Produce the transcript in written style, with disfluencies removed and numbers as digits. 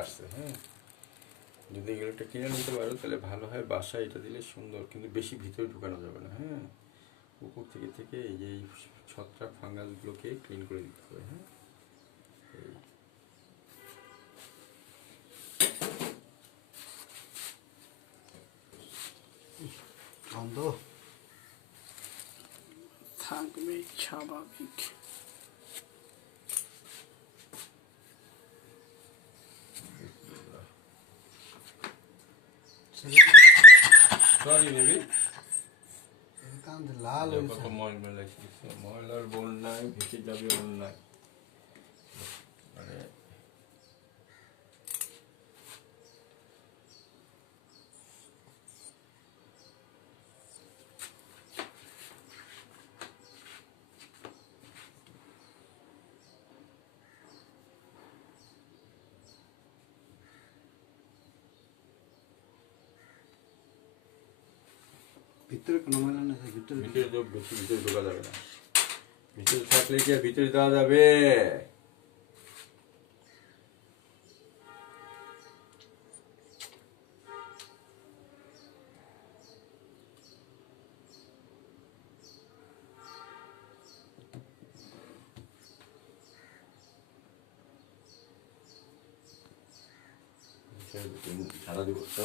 আসছে। হ্যাঁ, যদি এগুলো একটা কিনে নিতে পারো তাহলে ভালো হয়। বাসায় এটা দিলে সুন্দর, কিন্তু বেশি ভিতরে ঢুকানো যাবে না। হ্যাঁ, উপর থেকে থেকে এই যে এই ছত্রাক ফাঙ্গাসগুলোকে ক্লিন করে দিতে হবে। হ্যাঁ, গন্ধ থাকবে স্বাভাবিক। সরি নেবি কান্দ লাল কত ময়লা, ময়লার বন্যায় ভেসে যাবে বন্যায়। মানে ভিতরে কোনো ময়লা না, ভিতরে ভিতরে ভিতরে ঢোকা যাবে না। ভিতরে থাকলে কি আর ভিতরে দেওয়া যাবে? সারা দিবস